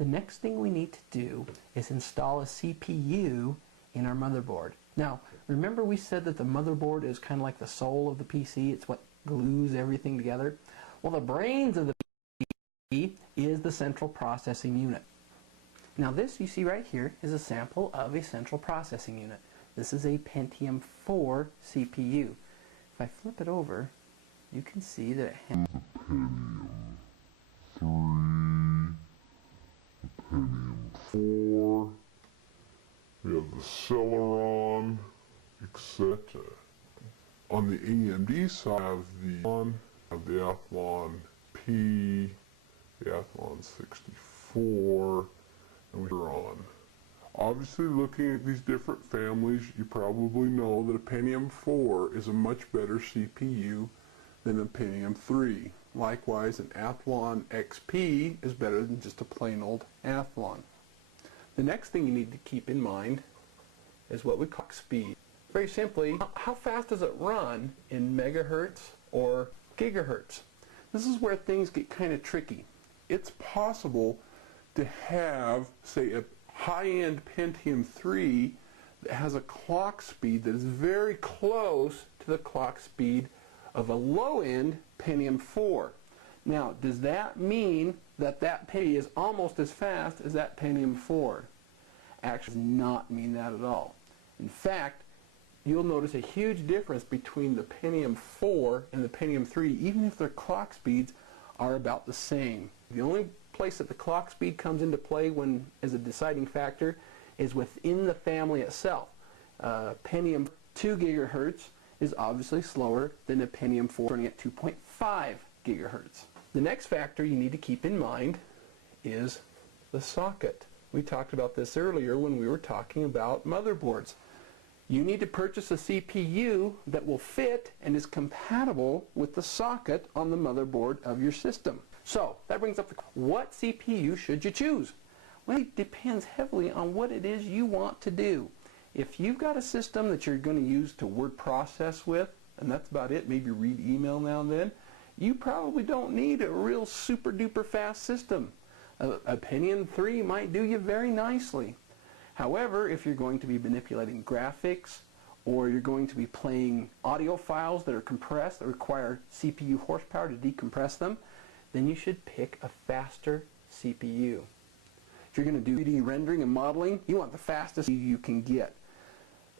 The next thing we need to do is install a CPU in our motherboard. Now, remember we said that the motherboard is kind of like the soul of the PC. It's what glues everything together. Well, the brains of the PC is the central processing unit. Now this you see right here is a sample of a central processing unit. This is a Pentium 4 CPU. If I flip it over, you can see that it has Pentium 3, Pentium 4, we have the Celeron, etc. On the AMD side, we have the Athlon P, the Athlon 64, and we're on. Obviously, looking at these different families, you probably know that a Pentium 4 is a much better CPU than a Pentium 3. Likewise, an Athlon XP is better than just a plain old Athlon. The next thing you need to keep in mind is what we call speed. Very simply, how fast does it run in megahertz or gigahertz? This is where things get kind of tricky. It's possible to have, say, a high-end Pentium 3 that has a clock speed that is very close to the clock speed of a low-end Pentium 4. Now, does that mean that that Pentium is almost as fast as that Pentium 4? Actually, does not mean that at all. In fact, you'll notice a huge difference between the Pentium 4 and the Pentium 3, even if their clock speeds are about the same. The only place that the clock speed comes into play when as a deciding factor is within the family itself. Pentium 2 gigahertz is obviously slower than a Pentium 4 running at 2.5 gigahertz. The next factor you need to keep in mind is the socket. We talked about this earlier when we were talking about motherboards. You need to purchase a CPU that will fit and is compatible with the socket on the motherboard of your system. So that brings up what CPU should you choose? Well, it depends heavily on what it is you want to do. If you've got a system that you're going to use to word process with, and that's about it, maybe read email now and then, you probably don't need a real super duper fast system. A Pentium 3 might do you very nicely. However, if you're going to be manipulating graphics or you're going to be playing audio files that are compressed that require CPU horsepower to decompress them, then you should pick a faster CPU. If you're going to do 3D rendering and modeling, you want the fastest you can get.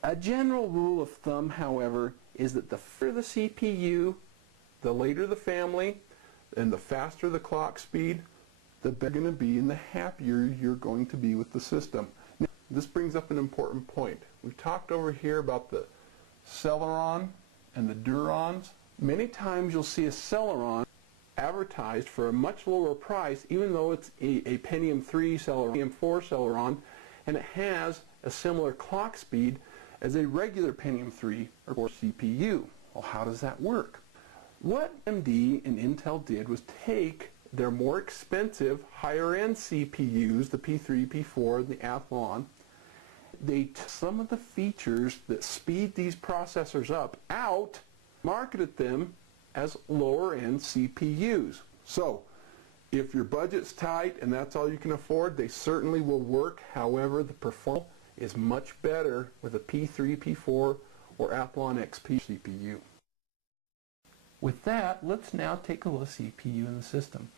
A general rule of thumb, however, is that the faster the CPU, the later the family, and the faster the clock speed, the better you're going to be and the happier you're going to be with the system. Now, this brings up an important point. We've talked over here about the Celeron and the Durons. Many times you'll see a Celeron advertised for a much lower price, even though it's a Pentium 3 Celeron, Pentium 4 Celeron, and it has a similar clock speed as a regular Pentium 3 or 4 CPU. Well, how does that work? What AMD and Intel did was take their more expensive, higher-end CPUs, the P3, P4, the Athlon. They took some of the features that speed these processors up out, marketed them as lower-end CPUs. So, if your budget's tight and that's all you can afford, they certainly will work. However, the performance is much better with a P3, P4, or Athlon XP CPU. With that, let's now take a look at the CPU in the system.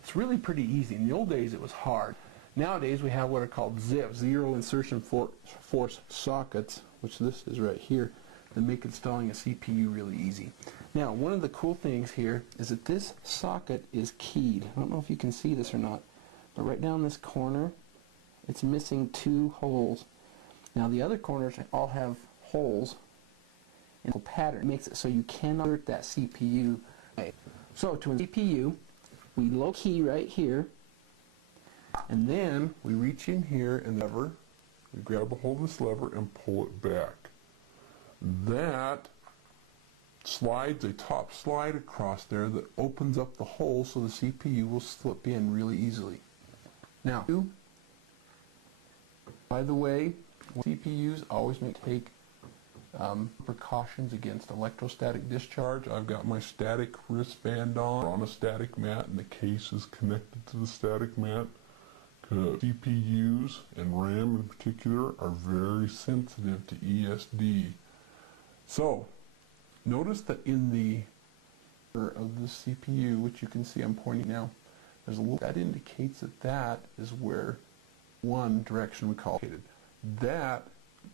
It's really pretty easy. In the old days, it was hard. Nowadays, we have what are called ZIF, Zero Insertion Force sockets, which this is right here, that make installing a CPU really easy. Now, one of the cool things here is that this socket is keyed. I don't know if you can see this or not, but right down this corner, it's missing two holes. Now, the other corners all have holes in a pattern. It makes it so you cannot insert that CPU. So, to insert CPU, we low key right here, and then we reach in here and lever, we grab a hold of this lever and pull it back. That slides a top slide across there that opens up the hole so the CPU will slip in really easily. Now, by the way, CPUs always take precautions against electrostatic discharge. I've got my static wristband on a static mat, and the case is connected to the static mat. CPUs and RAM in particular are very sensitive to ESD. So notice that in the of the CPU, which you can see I'm pointing now, there's a little that indicates that that is where one direction we call it. That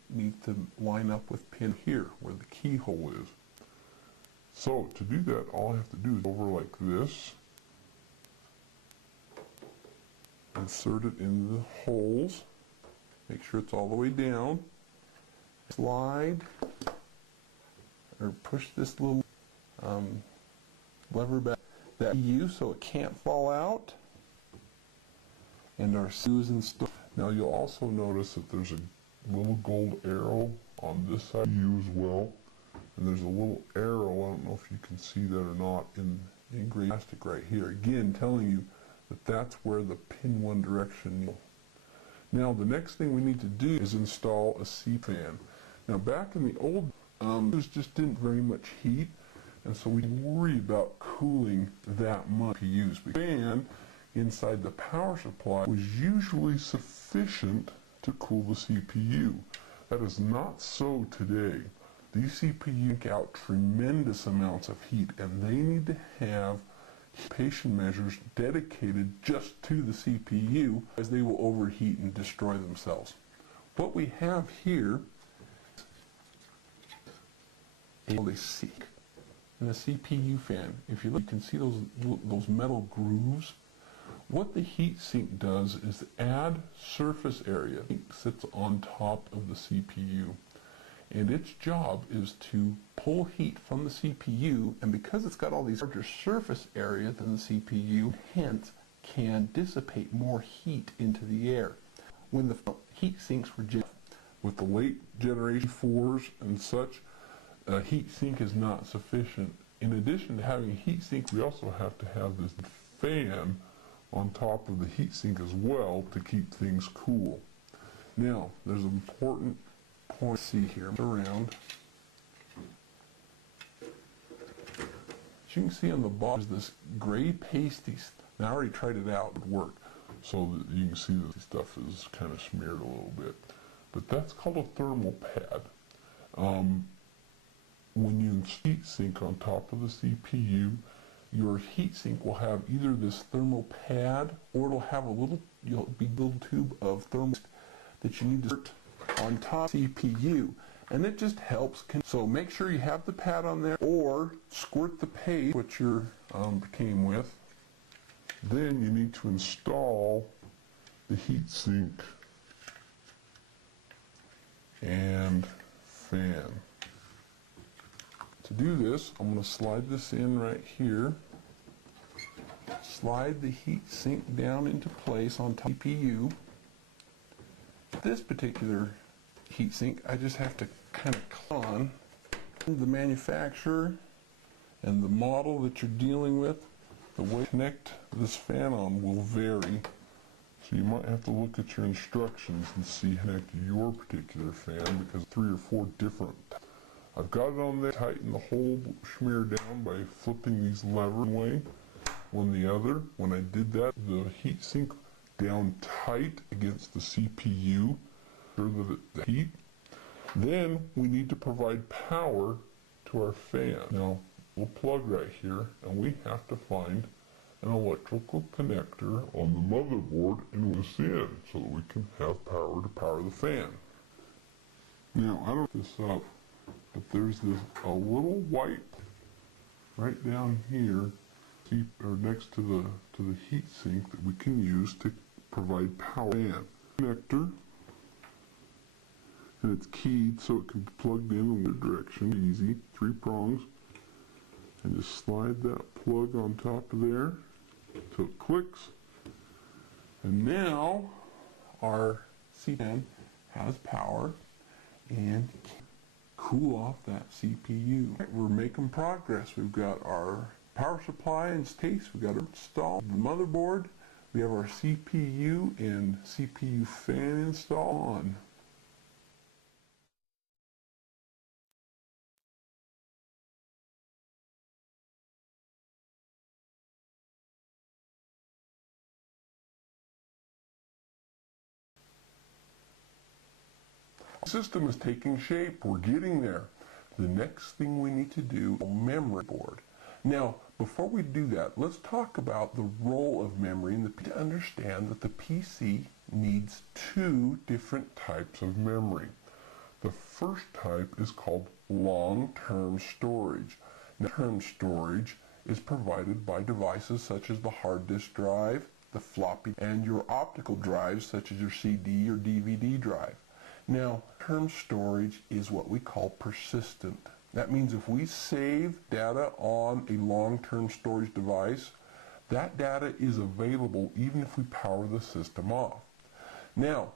needs to line up with pin here where the keyhole is. So to do that, all I have to do is over like this, insert it into the holes, make sure it's all the way down, slide or push this little lever back that you use so it can't fall out, and our screws installed. Now you'll also notice that there's a little gold arrow on this side as well, and there's a little arrow, I don't know if you can see that or not, in engraved plastic right here, again telling you that that's where the pin one direction is. Now the next thing we need to do is install a C-fan. Now back in the old just didn't very much heat, and so we didn't worry about cooling that much PUs. The fan inside the power supply was usually sufficient to cool the CPU. That is not so today. These CPUs take out tremendous amounts of heat, and they need to have dissipation measures dedicated just to the CPU, as they will overheat and destroy themselves. What we have here is a sink and a CPU fan. If you look, you can see those metal grooves. What the heat sink does is add surface area. It sits on top of the CPU, and its job is to pull heat from the CPU, and because it's got all these larger surface area than the CPU, hence can dissipate more heat into the air. When the heat sinks were with the late generation 4s and such, a heat sink is not sufficient. In addition to having a heat sink, we also have to have this fan on top of the heat sink as well to keep things cool. Now, there's an important point to see here around. As you can see on the bottom is this gray pasty. Now I already tried it out, it worked. So that you can see that the stuff is kind of smeared a little bit. But that's called a thermal pad. When you heat sink on top of the CPU, your heatsink will have either this thermal pad, or it'll have a little tube of thermal that you need to put on top of the CPU, and it just helps. So make sure you have the pad on there, or squirt the paste, which your came with. Then you need to install the heatsink and fan. To do this, I'm going to slide this in right here. Slide the heat sink down into place on top of the CPU. This particular heat sink, I just have to kind of click on. The manufacturer and the model that you're dealing with, the way to connect this fan on will vary. So you might have to look at your instructions and see how to connect your particular fan, because 3 or 4 different. I've got it on there, tighten the whole smear down by flipping these levers one way, one the other. When I did that, the heat sink down tight against the CPU, sure that it heat. Then we need to provide power to our fan. Now, we'll plug right here, and we have to find an electrical connector on the motherboard and put this in so that we can have power to power the fan. Now, I don't know this up, but there's a little white right down here, or next to the heat sink, that we can use to provide power. Fan connector, and it's keyed so it can be plugged in the direction. Easy, 3 prongs, and just slide that plug on top of there so it clicks. And now our C-fan has power and cool off that CPU. We're making progress. We've got our power supply in case. We've got to install the motherboard. We have our CPU and CPU fan installed on. The system is taking shape. We're getting there. The next thing we need to do is a memory board. Now, before we do that, let's talk about the role of memory and to understand that the PC needs two different types of memory. The first type is called long-term storage. Long-term storage is provided by devices such as the hard disk drive, the floppy, and your optical drives such as your CD or DVD drive. Now, long-term storage is what we call persistent. That means if we save data on a long-term storage device, that data is available even if we power the system off. Now,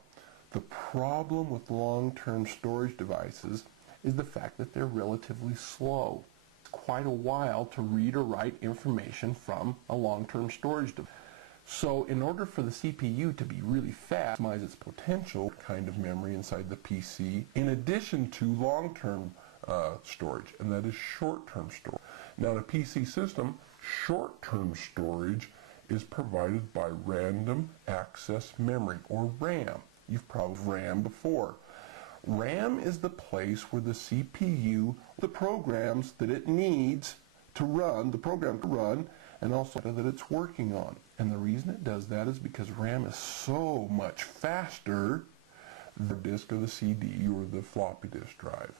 the problem with long-term storage devices is the fact that they're relatively slow. It's quite a while to read or write information from a long-term storage device. So in order for the CPU to be really fast, maximize its potential kind of memory inside the PC, in addition to long-term storage, and that is short-term storage. Now in a PC system, short-term storage is provided by random access memory, or RAM. You've probably heard of RAM before. RAM is the place where the CPU, the programs that it needs to run, the program to run, and also that it's working on. And the reason it does that is because RAM is so much faster than the disk or the CD or the floppy disk drive.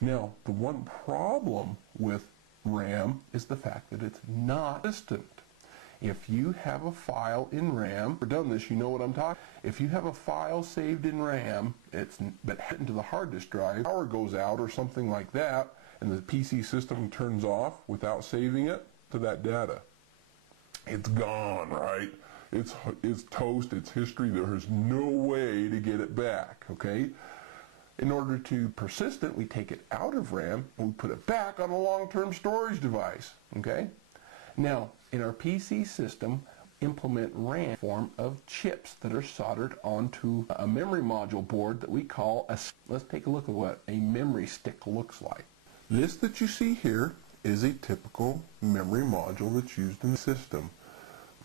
Now, the one problem with RAM is the fact that it's not persistent. If you have a file in RAM, we've done this, you know what I'm talking. If you have a file saved in RAM, but heading to the hard disk drive, power goes out or something like that, and the PC system turns off without saving it to that data, it's gone, right? It's toast, it's history. There is no way to get it back, okay? In order to persistent, we take it out of RAM and we put it back on a long-term storage device, okay? Now, in our PC system, implement RAM in the form of chips that are soldered onto a memory module board that we call a... Let's take a look at what a memory stick looks like. This that you see here is a typical memory module that's used in the system.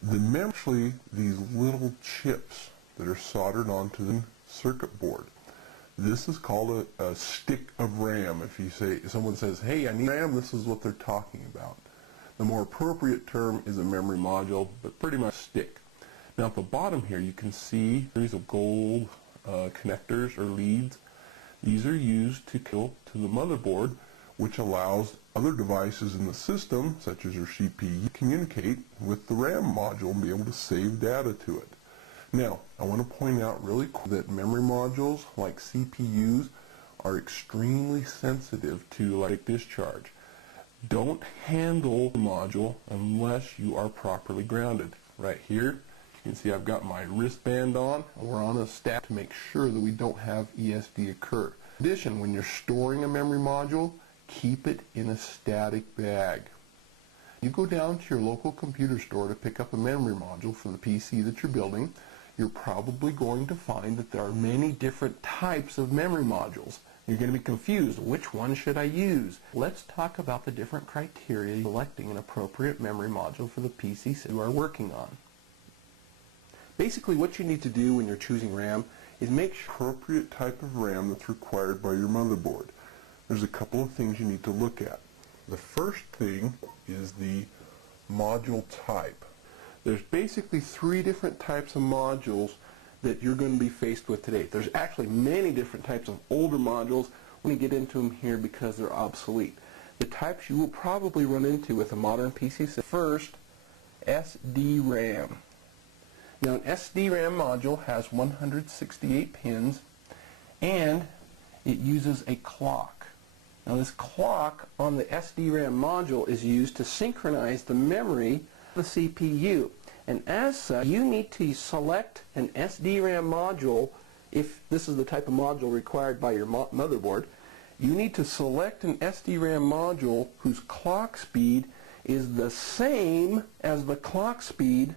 The memory, actually, these little chips that are soldered onto the circuit board. This is called a stick of RAM. If someone says, hey, I need RAM, this is what they're talking about. The more appropriate term is a memory module, but pretty much stick. Now at the bottom here you can see a series of gold connectors or leads. These are used to connect to the motherboard, which allows other devices in the system, such as your CPU, to communicate with the RAM module and be able to save data to it. Now, I want to point out really quick that memory modules, like CPUs, are extremely sensitive to electric discharge. Don't handle the module unless you are properly grounded. Right here, you can see I've got my wristband on, and we're on a stack to make sure that we don't have ESD occur. In addition, when you're storing a memory module, keep it in a static bag. You go down to your local computer store to pick up a memory module for the PC that you're building. You're probably going to find that there are many different types of memory modules. You're going to be confused. Which one should I use? Let's talk about the different criteria selecting an appropriate memory module for the PC you are working on. Basically, what you need to do when you're choosing RAM is make sure appropriate type of RAM that's required by your motherboard. There's a couple of things you need to look at. The first thing is the module type. There's basically three different types of modules that you're going to be faced with today. There's actually many different types of older modules. We're going to get into them here because they're obsolete. The types you will probably run into with a modern PC system. First, SDRAM. Now an SDRAM module has 168 pins and it uses a clock. Now this clock on the SDRAM module is used to synchronize the memory of the CPU. And as such, you need to select an SDRAM module. If this is the type of module required by your motherboard, you need to select an SDRAM module whose clock speed is the same as the clock speed